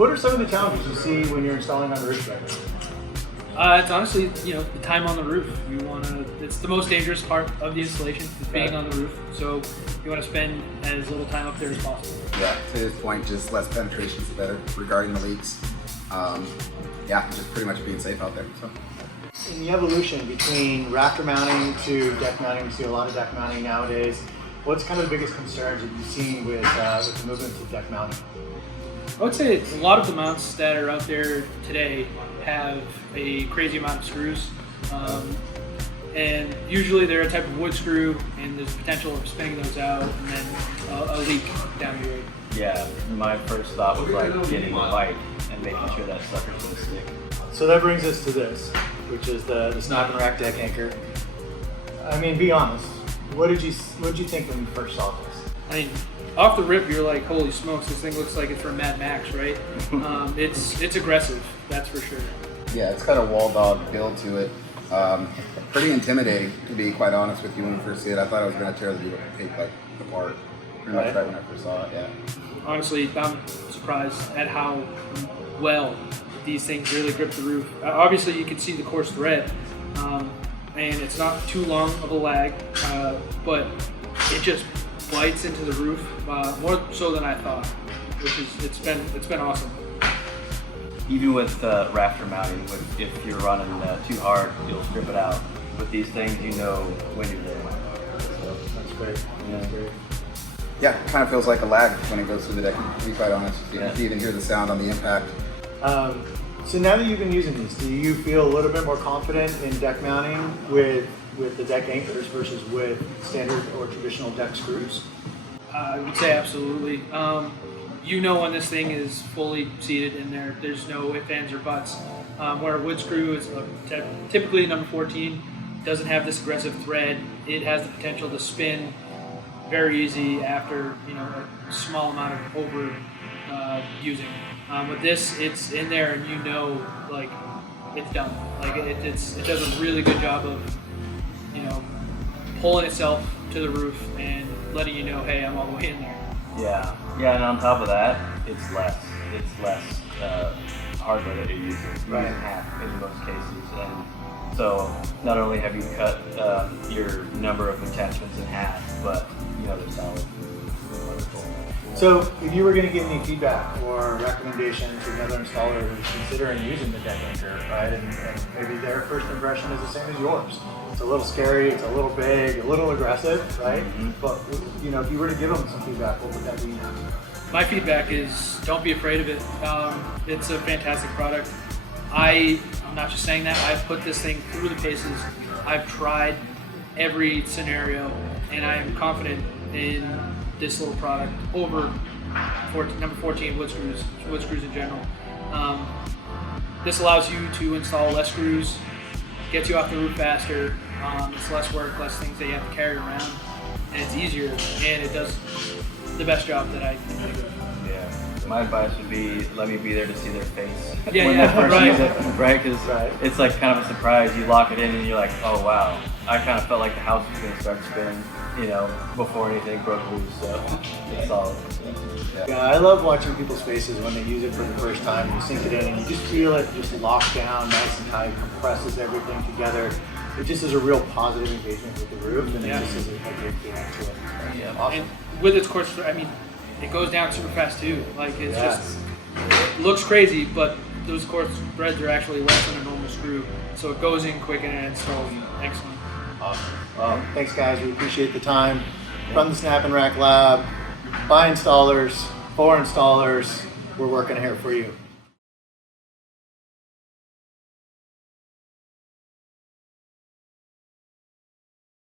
What are some of the challenges you see when you're installing on the roof right It's honestly, the time on the roof. It's the most dangerous part of the installation, is being on the roof. So you want to spend as little time up there as possible. Yeah, to his point, just less penetration is better regarding the leaks. Yeah, just pretty much being safe out there. So. In the evolution between rafter mounting to deck mounting, we see a lot of deck mounting nowadays. What's kind of the biggest concerns that you've seen with the movement to deck mounting? I would say a lot of the mounts that are out there today have a crazy amount of screws. And usually they're a type of wood screw, and there's potential of spinning those out and then a leak down the road. Yeah, my first thought was like getting a light and making sure that sucker's gonna stick. So that brings us to this, which is the SnapNrack DeckAnchor. I mean, be honest. What did you think when you first saw this? I mean, off the rip, you're like, holy smokes, this thing looks like it's from Mad Max, right? It's aggressive, that's for sure. Yeah, it's got a wall dog build to it. Pretty intimidating, to be quite honest with you. When we first see it, I thought I was going to tear the tape apart. Pretty much right when I first saw it. Yeah. Honestly, I'm surprised at how well these things really grip the roof. Obviously, you can see the coarse thread, and it's not too long of a lag, but it just bites into the roof more so than I thought, it's been awesome. Even with rafter mounting, if you're running too hard, you'll strip it out. With these things, you know when you're there. So that's great. Yeah. That's great. Yeah, it kind of feels like a lag when it goes through the deck, to be quite honest. You can even hear the sound on the impact. So now that you've been using these, do you feel a little bit more confident in deck mounting with the deck anchors versus with standard or traditional deck screws? I would say absolutely. When this thing is fully seated in there, there's no ifs, ands, or buts. Where a wood screw is typically number 14, doesn't have this aggressive thread. It has the potential to spin very easy after a small amount of over using. With this, it's in there and it's done. It does a really good job of pulling itself to the roof and letting you know, hey, I'm all the way in there. Yeah, and on top of that, it's less hardware that you're using. You're using half in most cases, and so not only have you cut your number of attachments in half, but they're solid. Wonderful. So if you were going to give any feedback or recommendation to another installer who's considering using the DeckAnchor, right, and maybe their first impression is the same as yours. It's a little scary, it's a little big, a little aggressive, right? Mm-hmm. But if you were to give them some feedback, what would that be? My feedback is don't be afraid of it. It's a fantastic product. I'm not just saying that. I've put this thing through the paces. I've tried every scenario, and I am confident in this little product over number 14 wood screws in general. This allows you to install less screws, gets you off the roof faster. It's less work, less things that you have to carry around, and it's easier, and it does the best job that I can think of. Yeah, my advice would be let me be there to see their face when they first right. use it, right? Because it's like kind of a surprise. You lock it in and you're like, oh wow. I kind of felt like the house was going to start spinning, before anything broke loose. So it's solid. Yeah, I love watching people's faces when they use it for the first time. You sink it in and you just feel it just lock down nice and tight, compresses everything together. It just is a real positive engagement with the roof, and it just is a great feeling to it. Yeah, awesome. And with its course, it goes down super fast too. It looks crazy, but those coarse threads are actually less than a normal screw, so it goes in quick and it installs excellent. Awesome. Well, thanks guys. We appreciate the time. From the SnapNrack Lab, by installers, for installers, we're working here for you.